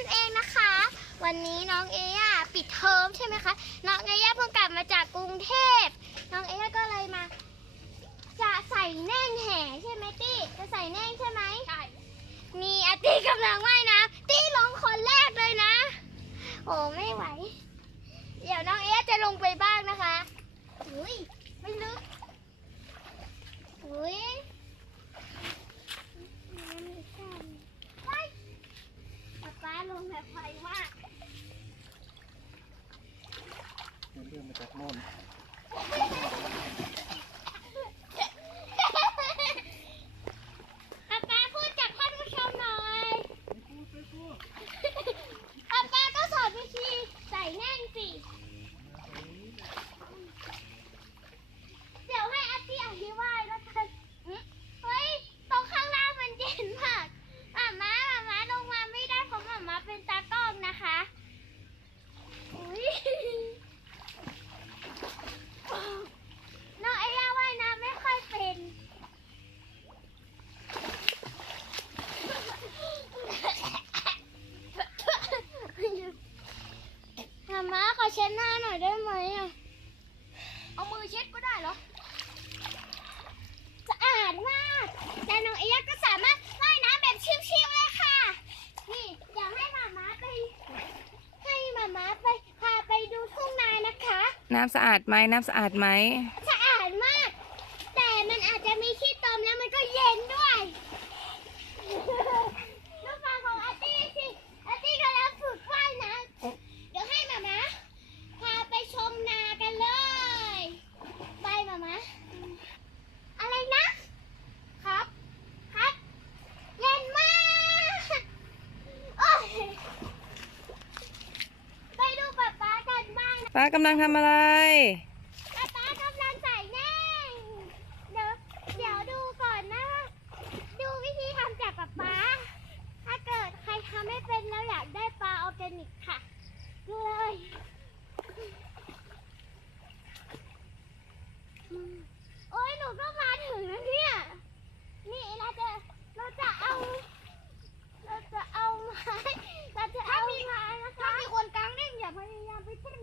นั่นเองนะคะ วันนี้น้องเอย่าปิดเทอมใช่ไหมคะน้องเอย่าเพิ่งกลับมาจากกรุงเทพ น้องเอย่าก็เลยมา จะใส่แน่งแห่ใช่ไหมตี้จะใส่แน่งใช่ไหมใช่มีอาตี้กำลังว่ายน้ำตี้ลงคนแรกเลยนะ โอ้ไม่ไหว เดี๋ยวน้องเอย่าจะลงไปบ้างนะคะอุ้ยไม่ลึกอุ้ยน้ำมีสั่นไปป๊าป๊าลง แบบไฟมากเรื่องมาจากโน่น ป๊าป๊าพูดกับท่านผู้ชมหน่อยป๊าป๊าก็สอนวิธีใส่แน่นสิ เดี๋ยวให้อาตี้อธิบายแล้วกันอืมเฮ้ย ตรงข้างล่างมันเย็นมากหมาม้าหมาม้าลงมาไม่ได้เพราะหมาม้าเป็นตากล้องนะคะอุ้ยน้องไอ้ย่าว่ายน้ำไม่ค่อยเป็น มาม่าขอ เช็ดหน้าหน่อยได้ไหมอะ เอามือเช็ดก็ได้เหรอ สะอาดมากแต่น้องเอยาก็สามารถว่ายน้ำแบบชิวๆเลยค่ะ นี่อยากให้มาม่าไป ให้มาม่าไปพาไปดูทุ่งนานะคะ น้ำสะอาดไหมน้ำสะอาดไหมสะอาดมาก แต่มันอาจจะมีขี้ตมแล้วมันก็เย็นด้วย ลูกฟังของอาร์ตี้สิอาร์ตี้กำลังฝึกว่ายน้ำเดี๋ยวให้มามาพาไปชมนากันเลยไปมามาอะไรนะ ครับ ครับ เย็นมากโอ้ยไปดูป๊าป๊ากันบ้างนะ ป้ากำลังทำอะไร ป๊าป๊ากำลังใส่แน่งเดี๋ยวเดี๋ยวดูก่อนนะ ดูวิธีทำจากป๊าป๊า ถ้าเกิดใครทำไม่เป็นแล้วอยากได้ปลาออร์แกนิกค่ะดูเลยอืมโอ้ยหนูก็มาถึงแล้วเนี่ย นี่เราจะเราจะเอา เราจะเอาไม้เราจะเอาไม้นะคะถ้ามีคนกลางเน่งอย่าพยายามไปเต้น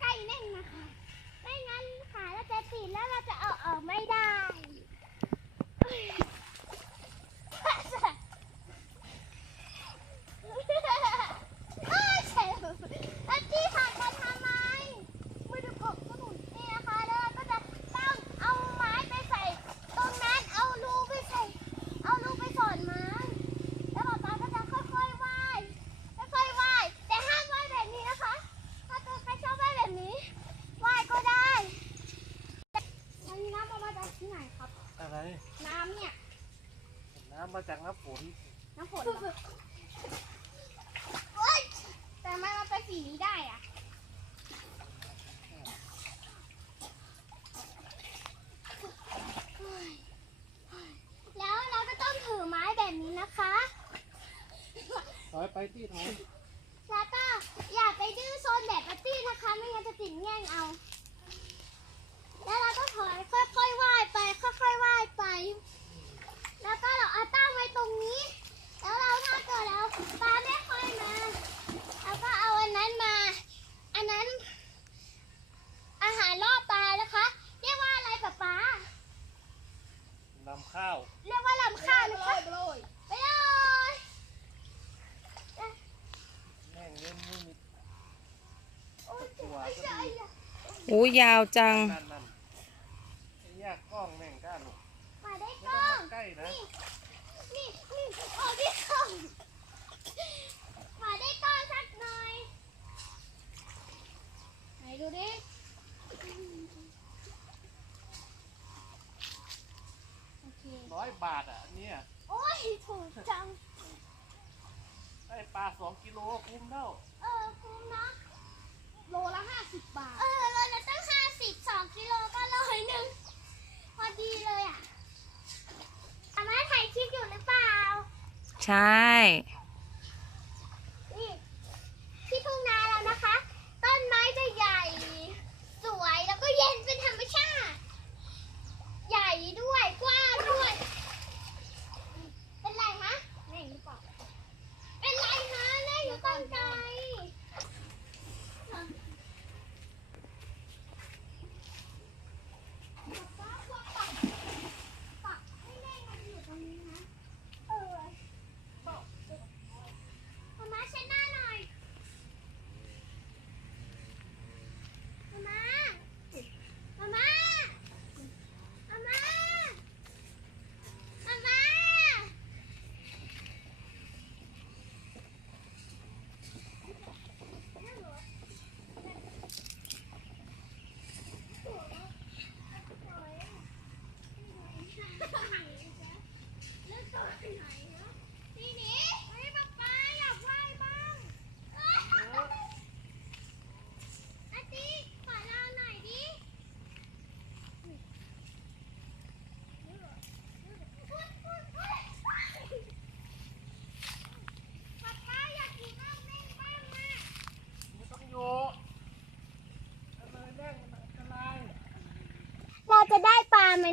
ใกล้เน่งนะคะ ไม่งั้นขาเราจะติด แล้วเราจะเอาออกไม่ได้ เอ้ยเจ็บแล้วจี้ผักมาทำไมมือดูกบก็หนุนนี่นะคะแล้วเราก็จะต้องเอาไม้ไปใส่ ตรงนั้นเอารูไปใส่ เอารูไปสอนไม้ แล้วป๊าป๊าก็จะค่อยๆว่ายค่อยๆว่ายแต่ห้ามว่ายแบบนี้นะคะ ถ้าเกิดใครชอบว่ายแบบนี้ว่ายก็ได้อันนี้น้ำเอามาจากที่ไหนครับ อะไร น้ำเนี่ย น้ำมาจากน้ำฝนน้ำฝนเหรอเฮ้ยแต่ทำไมมันเป็นสีนี้ได้อะแล้วเราก็ต้องถือไม้แบบนี้นะคะ ถอยไปที่ถอย แล้วก็อย่าไปดื้อโซนแบบปาร์ตี้นะคะ ไม่งั้นจะติดแง่งเอา แล้วเราก็ถอยค่อยๆว่ายไป ค่อยๆว่ายไป แล้วก็เราเอาตั้งไว้ตรงนี้ แล้วเราถ้าเกิดเราปลาไม่ค่อยมาเราก็เอาอันนั้นมา อันนั้น อาหารล่อปลานะคะ เรียกว่าอะไรป๊าป๊านำข้าว เรียกว่าลำข้าวนะคะไปเลย แม่งเล่นไม่มี โอ้ย ตัว ไอ้ ก็ เจ้า มี ไอ้เจ้า โอ้ยาวจัง นั่นนั่นไอ้ยากกล้องแม่งกล้าหนุกมาได้ไม่กต้ล้องง มาใกล้นะนี่ นี่โอ้พี่กล้องมาได้กล้องสักหน่อย ไหนดูดิ โอเค ร้อยบาทอะอันเนี่ยโอ้ยถูกจัง ได้ปลาสองกิโลคุ้มแล้ว เออคุ้มนะ โลละห้าสิบบาท เออ สิบสองกิโลก็ร้อยหนึ่งพอดีเลยอะอาม่าถ่ายคลิปอยู่หรือเปล่า ใช่ นี่ที่ทุ่งนาแล้วนะคะ ต้นไม้จะใหญ่ สวยแล้วก็เย็นเป็นธรรมชาติ ใหญ่ด้วยกว้างด้วย เป็นไรมะแม่งหรือเปล่าเป็นไรนะแม่งหรือเปล่า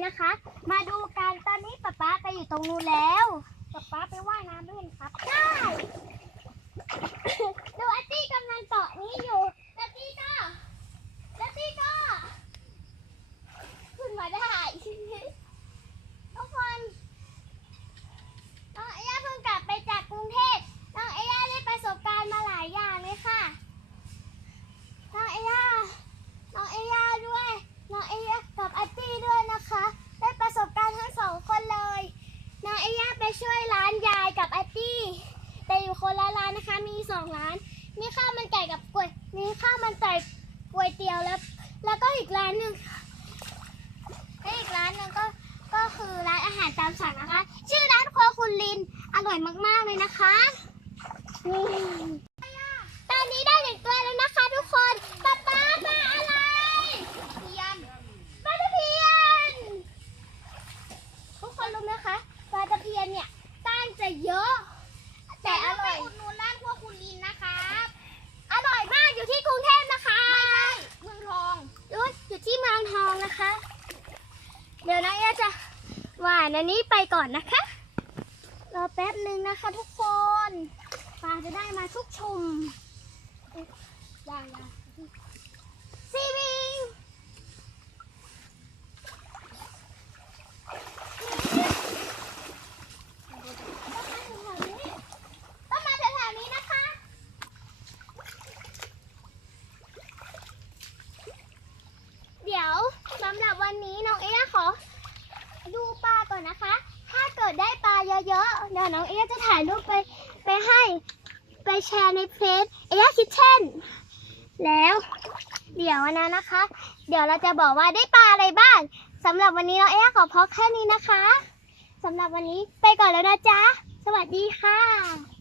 นะคะ มาดูกันตอนนี้ป๊าป๊าไปอยู่ตรงนู้นแล้วป๊าป๊าไปว่ายน้ำด้วยครับได้ดูอาตี้กำลังเกาะนี้อยู่อาตี้ก็อาตี้ก็ ขึ้นมาได้ ทุกคน น้องเอย่าเพิ่งกลับไปจากกรุงเทพ น้องเอย่าได้ประสบการณ์มาหลายอย่างเลยค่ะ น้องเอย่าน้องเอย่าด้วย น้องเอย่ากับอาร์ตี้ด้วยนะคะ ได้ประสบการณ์ทั้งสองคนเลย น้องเอย่าไปช่วยร้านยายกับอาร์ตี้ แต่อยู่ คนละร้านนะคะ มีสองร้าน มีข้าวมันไก่กับก๋วย มีข้าวมันไก่ก๋วยเตี๋ยวแล้ว แล้วก็อีกร้านหนึ่งและอีกร้านหนึ่งก็ ก็คือร้านอาหารตามสั่งนะคะ ชื่อร้านครัวคุณลิน อร่อยมากๆเลยนะคะนี่ตอนนี้ได้หนึ่งตัวแล้วนะคะ ทุกคนป๊าป๊าปลาอะไรเพียนปลาตะเพียน ทุกคนรู้ไหมคะปลาตะเพียนเนี่ยก้างจะเยอะ แต่อร่อยอุดหนุนร้านพวกคุณลินนะคะอร่อยมากอยู่ที่กรุงเทพนะคะไม่ใช่เมืองทองอยู่ที่เมืองทองนะคะ เดี๋ยวนะเอะจะหวานอันนี้ไปก่อนนะคะ รอแป๊บหนึ่งนะคะทุกคนปลาจะได้มาชุกชุมอย่างอย่างซีบิงมาแถวๆนี้นะคะ เดี๋ยวสำหรับวันนี้น้องเอ๊ขอ ดูปลาก่อนนะคะ ถ้าเกิดได้ปลาเยอะๆ เดี๋ยวน้องเอ๊จะถ่ายรูปไปไปให้ ไปแชร์ในเพจเอ๊คิทเช่นแล้ว เดี๋ยวนะนนะคะ เดี๋ยวเราจะบอกว่าได้ปลาอะไรบ้างสำหรับวันนี้เราเอ๊ขอพอแค่นี้นะคะสำหรับวันนี้ไปก่อนแล้วนะจ๊ะ สวัสดีค่ะ